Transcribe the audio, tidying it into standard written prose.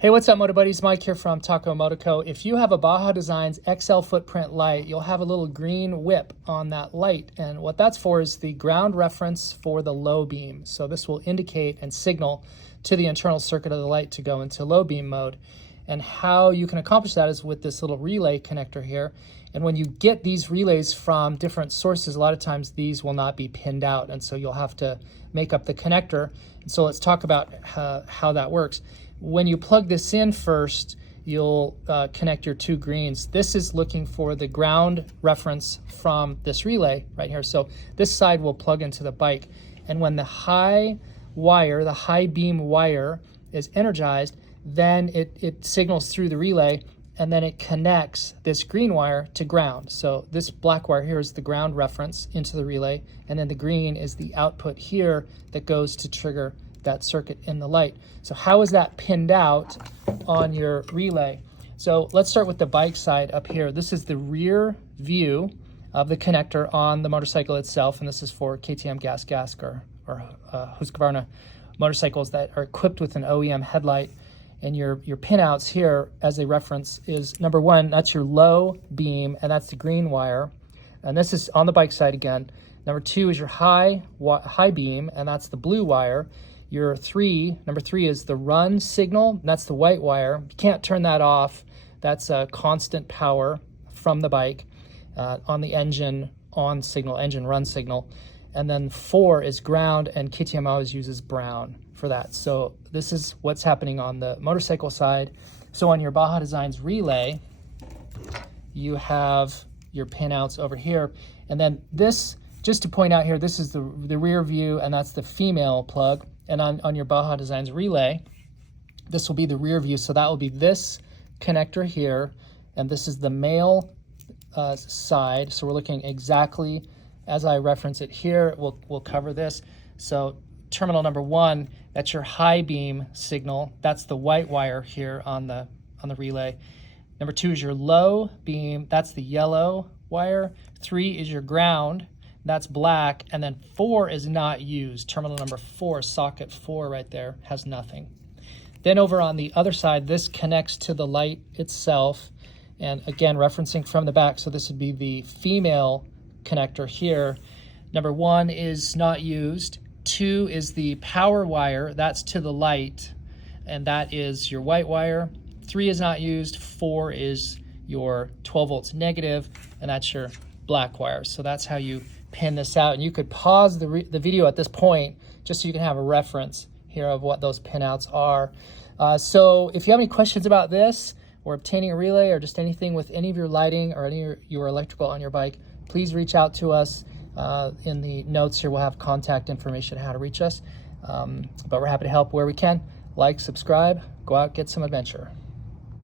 Hey, what's up, Moto Buddies? Mike here from Taco MotoCo. If you have a Baja Designs XL footprint light, you'll have a little green whip on that light. And what that's for is the ground reference for the low beam. So this will indicate and signal to the internal circuit of the light to go into low beam mode. And how you can accomplish that is with this little relay connector here. And when you get these relays from different sources, a lot of times these will not be pinned out. And so you'll have to make up the connector. And so let's talk about how that works. When you plug this in first, you'll connect your two greens. This is looking for the ground reference from this relay right here. So this side will plug into the bike. And when the high wire, the high beam wire is energized, then it signals through the relay and then it connects this green wire to ground. So this black wire here is the ground reference into the relay, and then the green is the output here that goes to trigger that circuit in the light. So how is that pinned out on your relay? So let's start with the bike side up here. This is the rear view of the connector on the motorcycle itself, and this is for KTM Gas or Husqvarna motorcycles that are equipped with an OEM headlight. And your pinouts here as a reference is number one, that's your low beam, and that's the green wire. And this is on the bike side again. Number two is your high beam, and that's the blue wire. Your number three is the run signal, and that's the white wire. You can't turn that off. That's a constant power from the bike on the engine on signal, engine run signal. And then 4 is ground, and KTM always uses brown for that. So this is what's happening on the motorcycle side. So on your Baja Designs relay, you have your pinouts over here. And then this, just to point out here, this is the rear view, and that's the female plug. And on your Baja Designs relay, this will be the rear view. So that will be this connector here, and this is the male side. So we're looking exactly as I reference it here. We'll cover this. So terminal number 1, that's your high beam signal. That's the white wire here on the relay. Number 2 is your low beam. That's the yellow wire. 3 is your ground. That's black. And then 4 is not used. Terminal number 4, socket 4 right there, has nothing. Then over on the other side, this connects to the light itself. And again, referencing from the back, so this would be the female connector here. Number 1 is not used. 2 is the power wire. That's to the light, and that is your white wire. 3 is not used. 4 is your 12 volts negative, and that's your black wire. So that's how you pin this out. And you could pause the video at this point just so you can have a reference here of what those pinouts are. So if you have any questions about this or obtaining a relay or just anything with any of your lighting or any of your electrical on your bike, please reach out to us. In the notes here, we'll have contact information how to reach us. But we're happy to help where we can. Like, subscribe, go out, get some adventure.